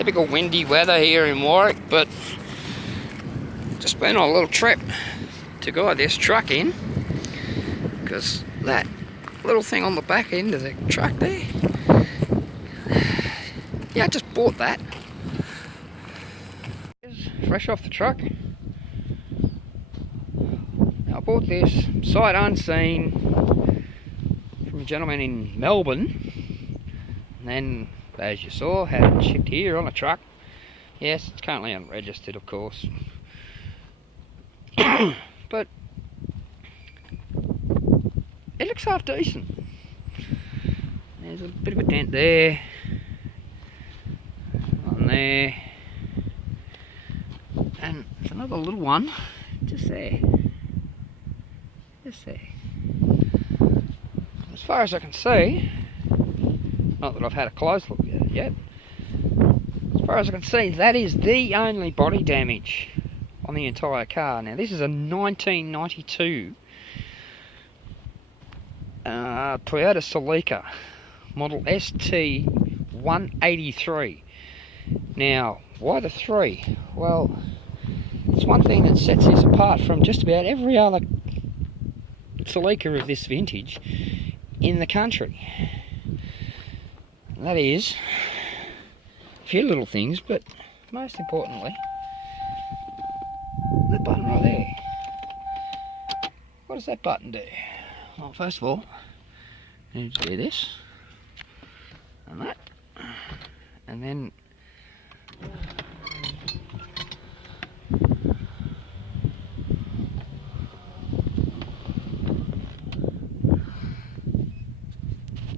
Typical windy weather here in Warwick, but just been on a little trip to guide this truck in, because that little thing on the back end of the truck there, yeah, I just bought that. Fresh off the truck. Now, I bought this sight unseen from a gentleman in Melbourne, and then, as you saw, had it shipped here on a truck. Yes, it's currently unregistered, of course. But it looks half decent. There's a bit of a dent there, on there, and there's another little one just there. Just there. As far as I can see, not that I've had a close look at it yet, as far as I can see, that is the only body damage on the entire car. Now, this is a 1992 Toyota Celica model ST183. Now, why the 3? Well, it's one thing that sets this apart from just about every other Celica of this vintage in the country. And that is a few little things, but most importantly, that button right there. What does that button do? Well, first of all, you need to do this and that, and then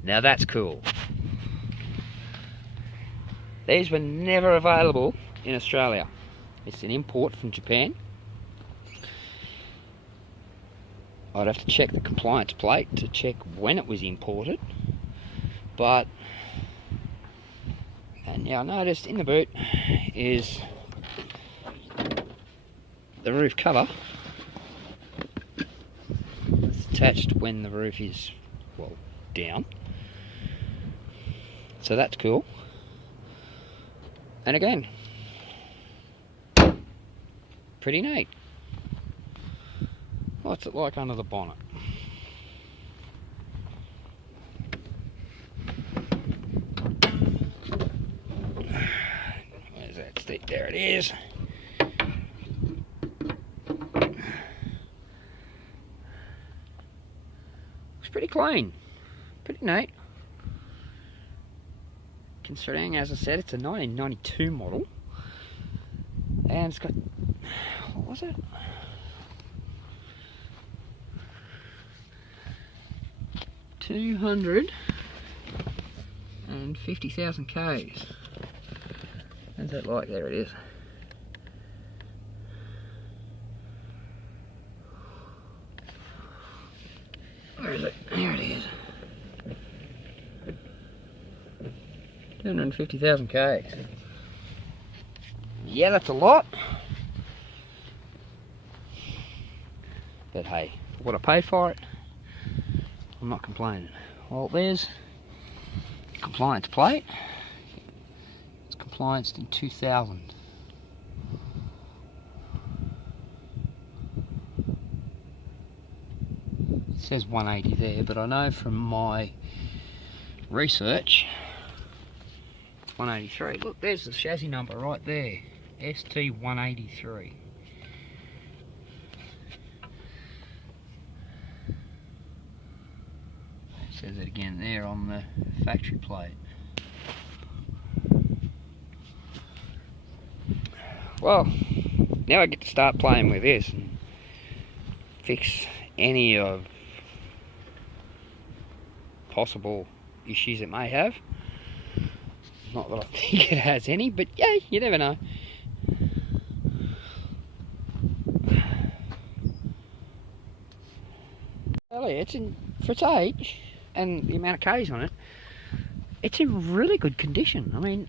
now that's cool. These were never available in Australia. It's an import from Japan. I'd have to check the compliance plate to check when it was imported. But, and now I noticed in the boot is the roof cover. It's attached when the roof is, well, down. So that's cool. And again, pretty neat. What's it like under the bonnet? Where's that stick? There it is. Looks pretty clean. Pretty neat. Considering, as I said, it's a 1992 model. And it's got, what was it? 250,000 Ks. How's that like? There it is. Where is it? There it is. 250,000 Ks. Yeah, that's a lot. But hey, for what I pay for it, I'm not complaining. Well, there's the compliance plate. It's complianced in 2000. It says 180 there, but I know from my research, 183. Look, there's the chassis number right there. ST183. Says it again there on the factory plate. Well, now I get to start playing with this and fix any of possible issues it may have. Not that I think it has any, but yeah, you never know. Well, yeah, it's in, for its age and the amount of K's on it, it's in really good condition. I mean,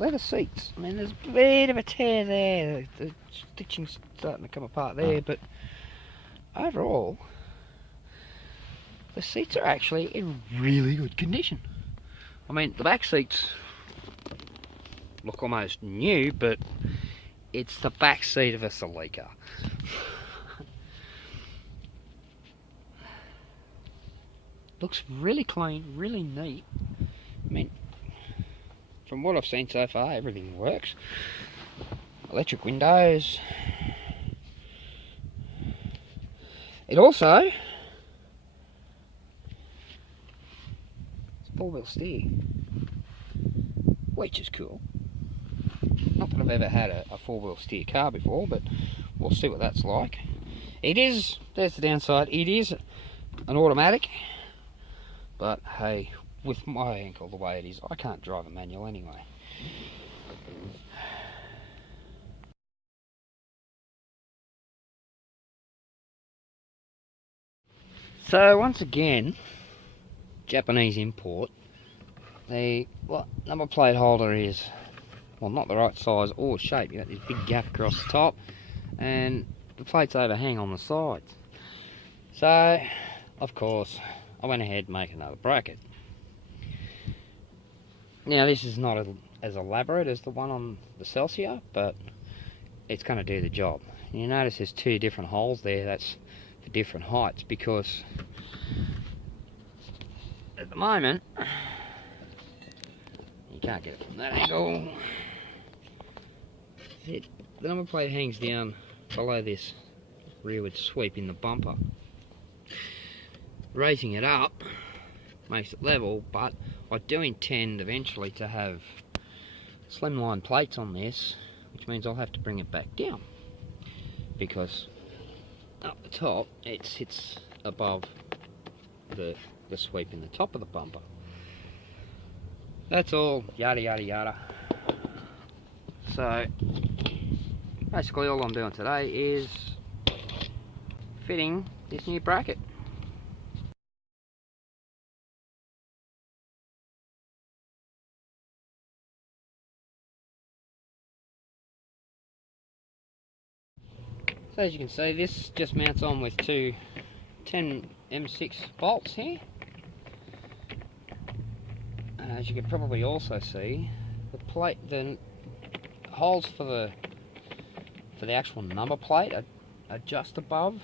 leather seats. I mean, there's a bit of a tear there. The stitching's starting to come apart there, but overall, the seats are actually in really good condition. I mean, the back seats, look almost new, but it's the back seat of a Celica. Looks really clean, really neat. I mean, from what I've seen so far, everything works. Electric windows. It also, it's four-wheel steer, which is cool. Not that I've ever had a four-wheel steer car before, but we'll see what that's like. It is, there's the downside, it is an automatic, but hey, with my ankle the way it is, I can't drive a manual anyway. So once again, Japanese import. The number plate holder is, well, not the right size or shape. You've got this big gap across the top, and the plates overhang on the sides. So, of course, I went ahead and made another bracket. Now, this is not as elaborate as the one on the Celsior, but it's going to do the job. You notice there's two different holes there. That's for different heights, because at the moment, you can't get it from that angle. The number plate hangs down below this rearward sweep in the bumper. Raising it up makes it level, but I do intend eventually to have slimline plates on this, which means I'll have to bring it back down, because up the top it sits above the sweep in the top of the bumper. That's all yada yada yada. So basically all I'm doing today is fitting this new bracket. So as you can see, this just mounts on with two 10M6 bolts here. And as you can probably also see, the holes for the actual number plate are just above,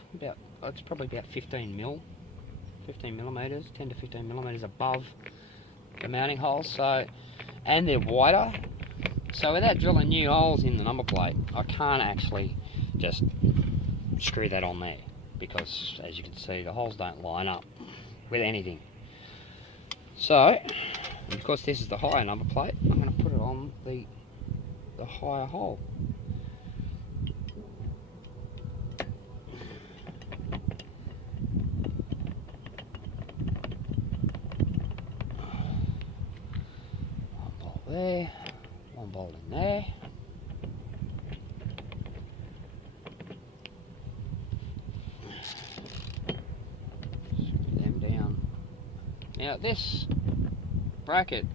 it's probably about 15 millimeters, 10 to 15 millimeters above the mounting holes. So, and they're wider. So without drilling new holes in the number plate, I can't actually just screw that on there, because as you can see, the holes don't line up with anything. So, of course, this is the higher number plate. I'm going to put it on the higher hole. One bolt there, one bolt in there. Screw them down. Now this bracket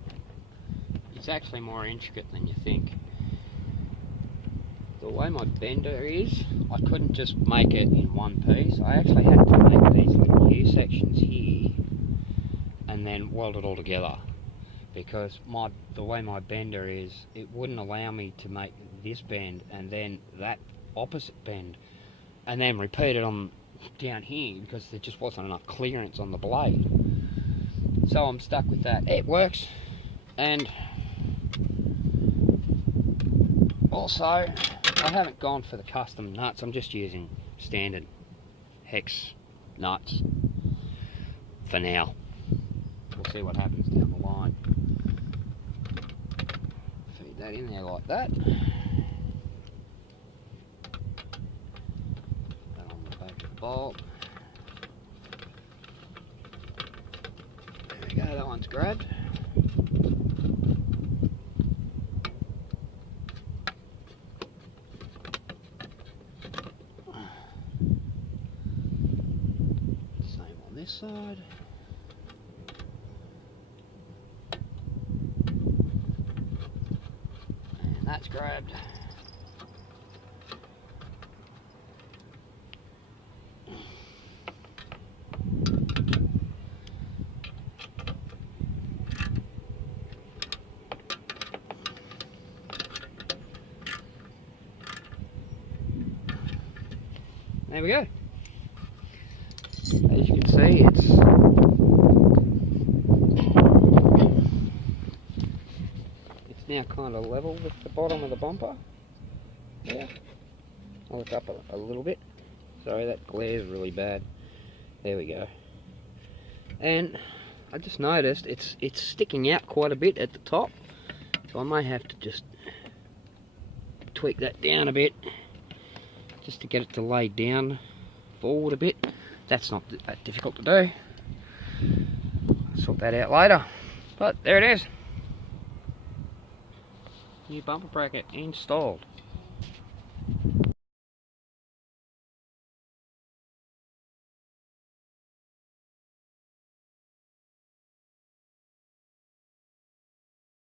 is actually more intricate than you think. The way my bender is, I couldn't just make it in one piece. I actually had to make these little U sections here and then weld it all together, because the way my bender is, it wouldn't allow me to make this bend and then that opposite bend and then repeat it on down here, because there just wasn't enough clearance on the blade. So I'm stuck with that. It works, and also I haven't gone for the custom nuts. I'm just using standard hex nuts for now. We'll see what happens down the line. Feed that in there like that. That on the back of the bolt. There we go, that one's grabbed. Same on this side. And that's grabbed. there we go. As you can see, it's now kind of level with the bottom of the bumper. Yeah. I'll look up a little bit. Sorry, that glare's really bad. There we go. And I just noticed it's sticking out quite a bit at the top, so I may have to just tweak that down a bit just to get it to lay down forward a bit. That's not that difficult to do. I'll sort that out later. But there it is. New bumper bracket installed.